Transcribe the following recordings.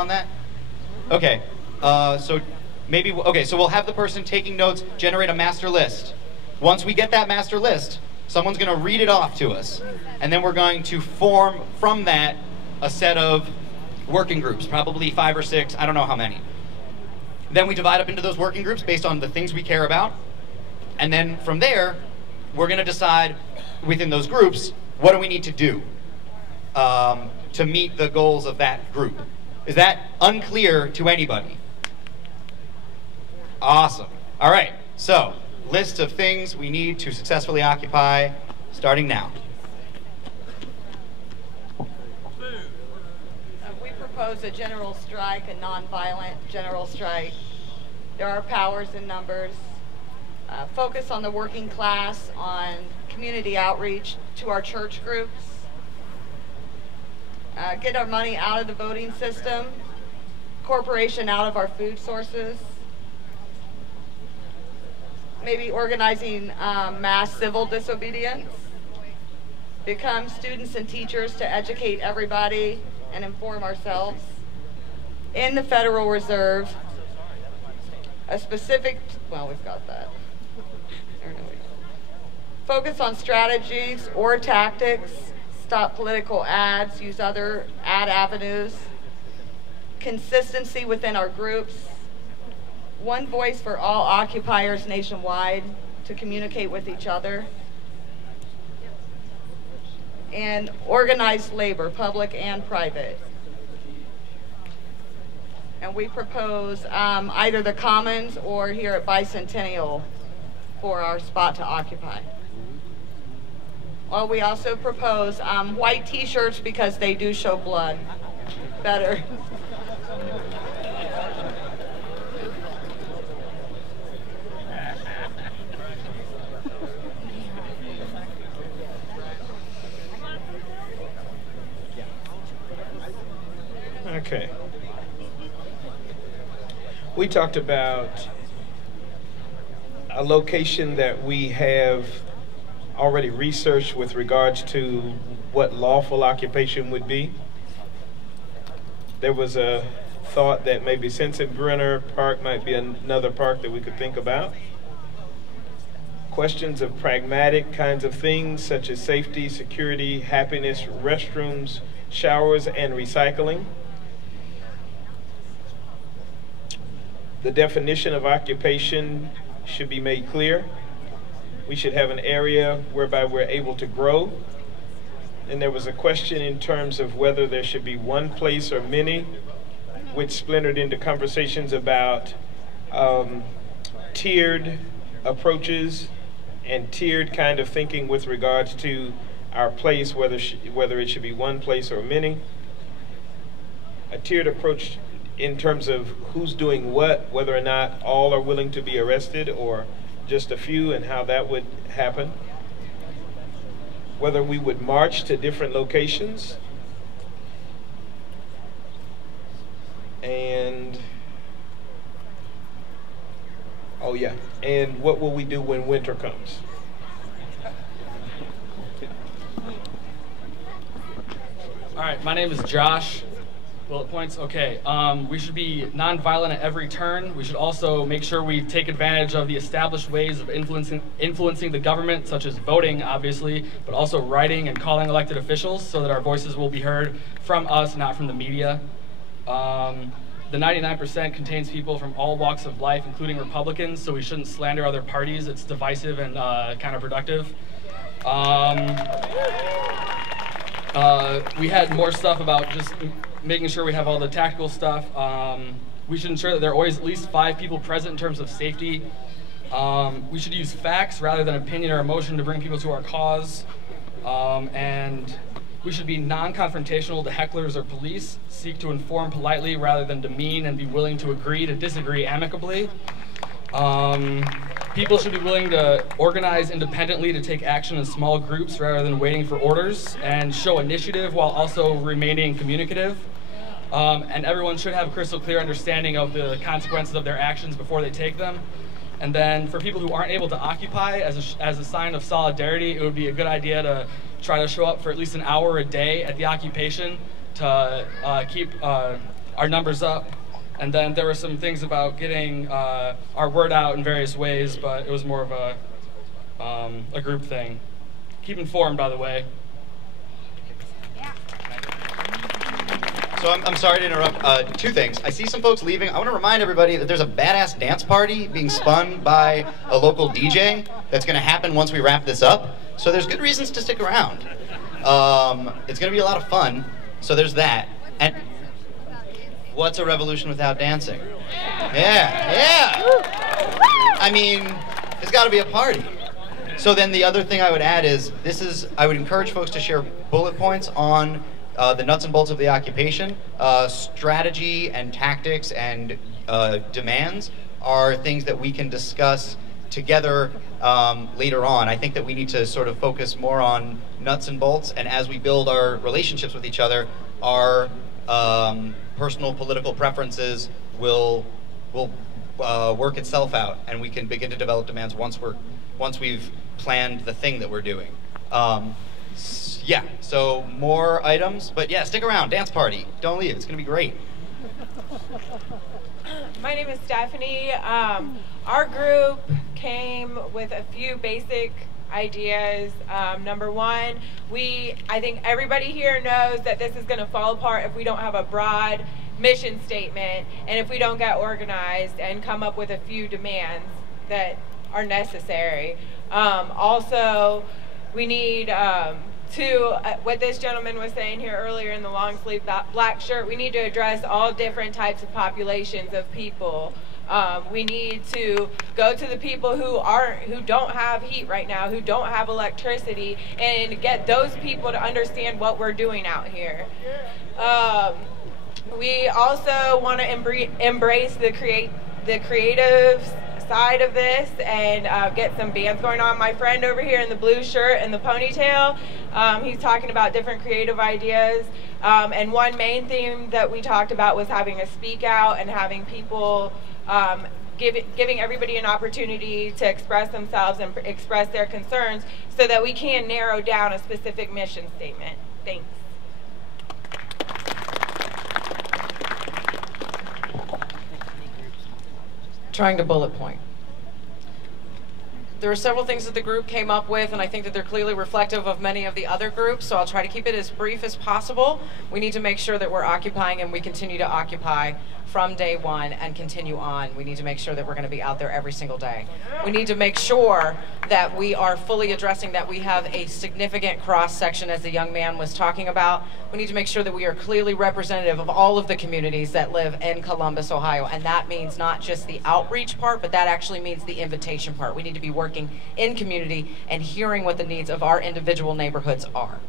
on that? Okay, so maybe, okay, so we'll have the person taking notes generate a master list. Once we get that master list, someone's going to read it off to us, and then we're going to form from that a set of working groups, probably 5 or 6, I don't know how many. Then we divide up into those working groups based on the things we care about, and then from there, we're going to decide within those groups, what do we need to do to meet the goals of that group. Is that unclear to anybody? Awesome. All right, so list of things we need to successfully occupy, starting now. We propose a general strike, a nonviolent general strike. There are powers in numbers. Focus on the working class, on community outreach to our church groups. Get our money out of the voting system, corporation out of our food sources. Maybe organizing mass civil disobedience. Become students and teachers to educate everybody and inform ourselves. In the Federal Reserve, a specific, well, we've got that. Focus on strategies or tactics. Stop political ads, use other ad avenues. Consistency within our groups. One voice for all occupiers nationwide to communicate with each other. And organized labor, public and private. And we propose either the Commons or here at Bicentennial for our spot to occupy. Well, we also propose white t-shirts because they do show blood better. Okay. We talked about a location that we have already researched with regards to what lawful occupation would be. There was a thought that maybe Sensenbrenner Park might be another park that we could think about. Questions of pragmatic kinds of things such as safety, security, happiness, restrooms, showers, and recycling. The definition of occupation should be made clear. We should have an area whereby we're able to grow. And there was a question in terms of whether there should be one place or many, which splintered into conversations about tiered approaches and tiered kind of thinking with regards to our place, whether it should be one place or many. A tiered approach in terms of who's doing what, whether or not all are willing to be arrested or just a few, and how that would happen. Whether we would march to different locations. And, oh yeah, and what will we do when winter comes? All right, my name is Josh. Bullet points, okay. We should be nonviolent at every turn. We should also make sure we take advantage of the established ways of influencing the government, such as voting, obviously, but also writing and calling elected officials so that our voices will be heard from us, not from the media. The 99% contains people from all walks of life, including Republicans, so we shouldn't slander other parties. It's divisive and counterproductive. We had more stuff about just making sure we have all the tactical stuff. We should ensure that there are always at least 5 people present in terms of safety. We should use facts rather than opinion or emotion to bring people to our cause. And we should be non-confrontational to hecklers or police, seek to inform politely rather than demean, and be willing to agree to disagree amicably. People should be willing to organize independently to take action in small groups rather than waiting for orders, and show initiative while also remaining communicative. And everyone should have a crystal clear understanding of the consequences of their actions before they take them. And then for people who aren't able to occupy, as a sign of solidarity, it would be a good idea to try to show up for at least an hour a day at the occupation to keep our numbers up. And then there were some things about getting our word out in various ways, but it was more of a group thing. Keep informed, by the way. So I'm sorry to interrupt. Two things. I see some folks leaving. I want to remind everybody that there's a badass dance party being spun by a local DJ that's going to happen once we wrap this up. So there's good reasons to stick around. It's going to be a lot of fun. So there's that. And what's a revolution without dancing? Yeah. I mean, there's got to be a party. So then the other thing I would add is I would encourage folks to share bullet points on the nuts and bolts of the occupation. Strategy and tactics and demands are things that we can discuss together later on. I think that we need to sort of focus more on nuts and bolts, and as we build our relationships with each other, our personal political preferences will work itself out, and we can begin to develop demands once we've planned the thing that we're doing. Yeah, so more items, but yeah, stick around, dance party, don't leave, it's gonna be great. My name is Stephanie. Our group came with a few basic ideas. Number one, I think everybody here knows that this is gonna fall apart if we don't have a broad mission statement and if we don't get organized and come up with a few demands that are necessary. Also, we need what this gentleman was saying here earlier in the long sleeve black shirt, we need to address all different types of populations of people. We need to go to the people who don't have heat right now, who don't have electricity, and get those people to understand what we're doing out here. We also want to embrace the creative side of this and get some bands going on. My friend over here in the blue shirt and the ponytail, he's talking about different creative ideas. And one main theme that we talked about was having a speak out and having people, giving everybody an opportunity to express themselves and express their concerns so that we can narrow down a specific mission statement. Thanks. Trying to bullet point. There are several things that the group came up with, and I think that they're clearly reflective of many of the other groups, so I'll try to keep it as brief as possible. We need to make sure that we're occupying and we continue to occupy from day one and continue on. We need to make sure that we're going to be out there every single day. We need to make sure that we are fully addressing that we have a significant cross-section, as the young man was talking about. We need to make sure that we are clearly representative of all of the communities that live in Columbus, Ohio, and that means not just the outreach part, but that actually means the invitation part. We need to be working in community and hearing what the needs of our individual neighborhoods are.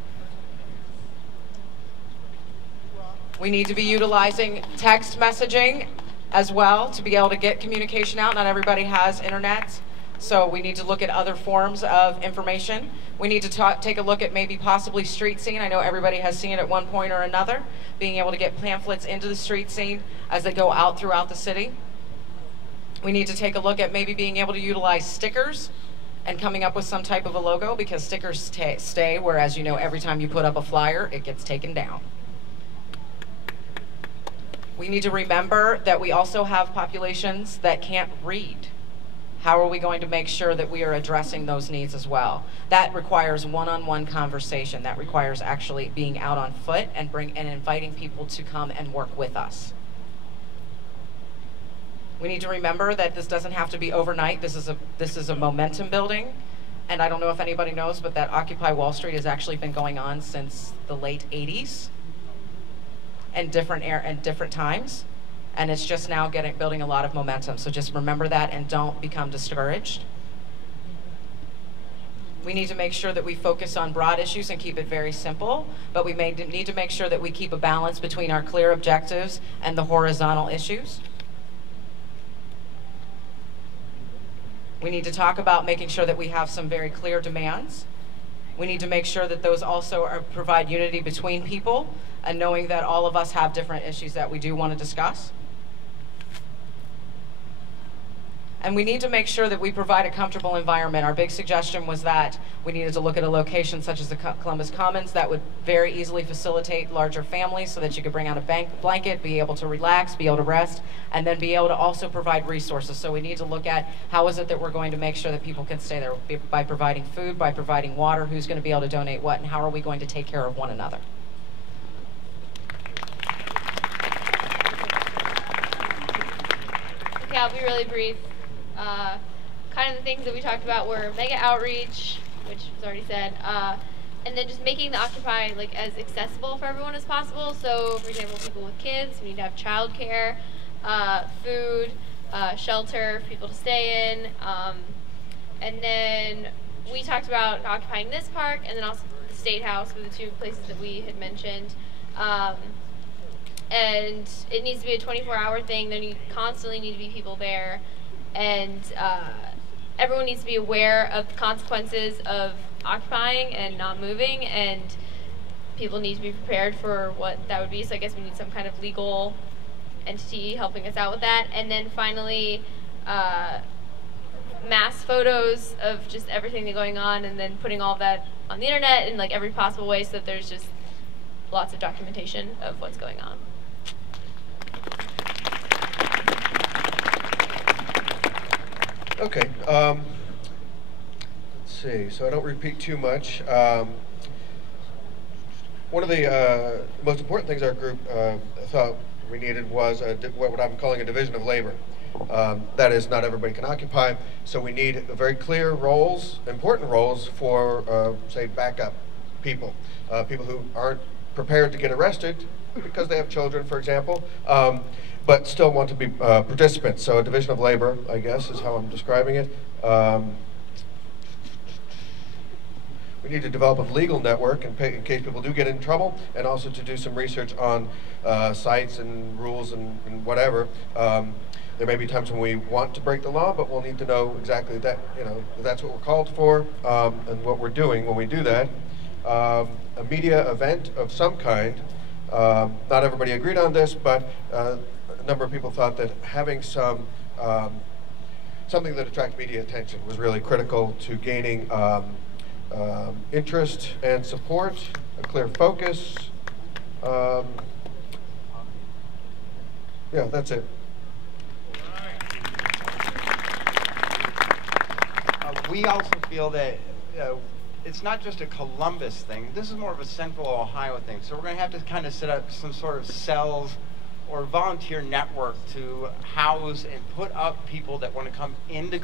We need to be utilizing text messaging as well to be able to get communication out. Not everybody has internet, so we need to look at other forms of information. We need to take a look at maybe possibly street scene. I know everybody has seen it at one point or another, being able to get pamphlets into the street scene as they go out throughout the city. We need to take a look at maybe being able to utilize stickers and coming up with some type of a logo, because stickers stay, whereas you know every time you put up a flyer, it gets taken down. We need to remember that we also have populations that can't read. How are we going to make sure that we are addressing those needs as well? That requires one-on-one conversation. That requires actually being out on foot and inviting people to come and work with us. We need to remember that this doesn't have to be overnight. This is a momentum building. And I don't know if anybody knows, but that Occupy Wall Street has actually been going on since the late 80s. And different times, and it's just now building a lot of momentum. So just remember that and don't become discouraged. We need to make sure that we focus on broad issues and keep it very simple, but we need to make sure that we keep a balance between our clear objectives and the horizontal issues. We need to talk about making sure that we have some very clear demands. We need to make sure that those also provide unity between people, and knowing that all of us have different issues that we do want to discuss. And we need to make sure that we provide a comfortable environment. Our big suggestion was that we needed to look at a location such as the Columbus Commons that would very easily facilitate larger families so that you could bring out a blanket, be able to relax, be able to rest, and then be able to also provide resources. So we need to look at how is it that we're going to make sure that people can stay there by providing food, by providing water, who's going to be able to donate what, and how are we going to take care of one another. Okay, I'll be really brief. Kind of the things that we talked about were mega outreach, which was already said, and then just making the Occupy like as accessible for everyone as possible. So, for example, people with kids, we need to have childcare, food, shelter for people to stay in, and then we talked about occupying this park, and then also the State House were the two places that we had mentioned. And it needs to be a 24-hour thing. There constantly need to be people there, and everyone needs to be aware of the consequences of occupying and not moving, and people need to be prepared for what that would be. So I guess we need some kind of legal entity helping us out with that. And then finally, mass photos of just everything that's going on, and then putting all of that on the internet in like every possible way so that there's just lots of documentation of what's going on. Okay, let's see, so I don't repeat too much. One of the most important things our group thought we needed was what I'm calling a division of labor. That is, not everybody can occupy, so we need very clear roles, important roles for, say, backup people. People who aren't prepared to get arrested because they have children, for example, but still want to be participants. So a division of labor, I guess, is how I'm describing it. We need to develop a legal network in case people do get in trouble, and also to do some research on sites and rules and whatever. There may be times when we want to break the law, but we'll need to know exactly that, that's what we're called for, and what we're doing when we do that. A media event of some kind. Not everybody agreed on this, but a number of people thought that having something that attracts media attention was really critical to gaining interest and support, a clear focus. Yeah, that's it. We also feel that it's not just a Columbus thing. This is more of a Central Ohio thing. So we're going to have to kind of set up some sort of cells or volunteer network to house and put up people that want to come into